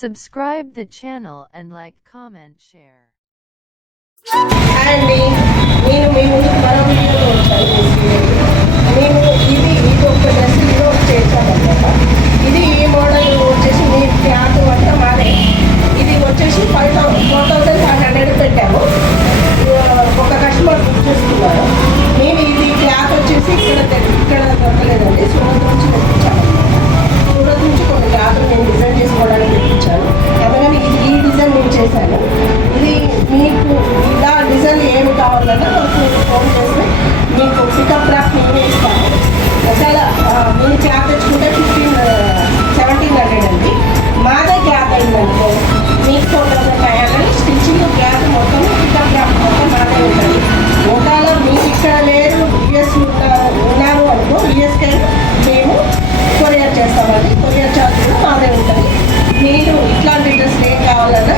Subscribe the channel and like, comment, share. అండి నేను మీ ముందుకు మరో వీడియోలో వచ్చాను. మేము ఇది ఒక డ్రెస్ చేసామన్నమాట. ఇది ఈ మోడల్ వచ్చేసి మీ క్లాత్ అంతా మాదే. ఇది వచ్చేసి 4,500 పెట్టాము. ఒక కస్టమర్ బుక్ చేసుకున్నారు. మేము ఇది క్లాత్ వచ్చేసి ఇక్కడ దొరకలేదండి, సూరత్ నుంచి తెప్పించాను. సూరత్ నుంచి కొన్ని క్లాత్లు నేను డిజైన్ చేసుకోవడానికి తెప్పించాను. అందుకని ఈ డిజైన్ నేను చేశాను. ఇది మీకు ఇలా డిజైన్ ఏమి కావాలన్నా నాకు ఫోన్ చేస్తే మీకు పికప్ డ్రాప్ మేమే ఇస్తాము. చాలా మీరు క్లాత్ తెచ్చుకుంటే 1,700 అండి. మాదే క్లాత్ అయిందనుకో మీకు 4,500. స్టిచ్చింగ్ క్లాత్ మొత్తం పికప్ డ్రాప్ మొత్తం మాదే ఉంటుంది. ఒకవేళ మీకు ఇక్కడ లేరు యూఎస్ ఉన్నారు అనుకో, యూఎస్కే మేము కొరియర్ చేస్తామండి. కొరియర్ ఛార్జ్ కూడా మాదే ఉంటుంది. మీరు ఇట్లాంటి డ్రెస్ ఏం కావాలన్నా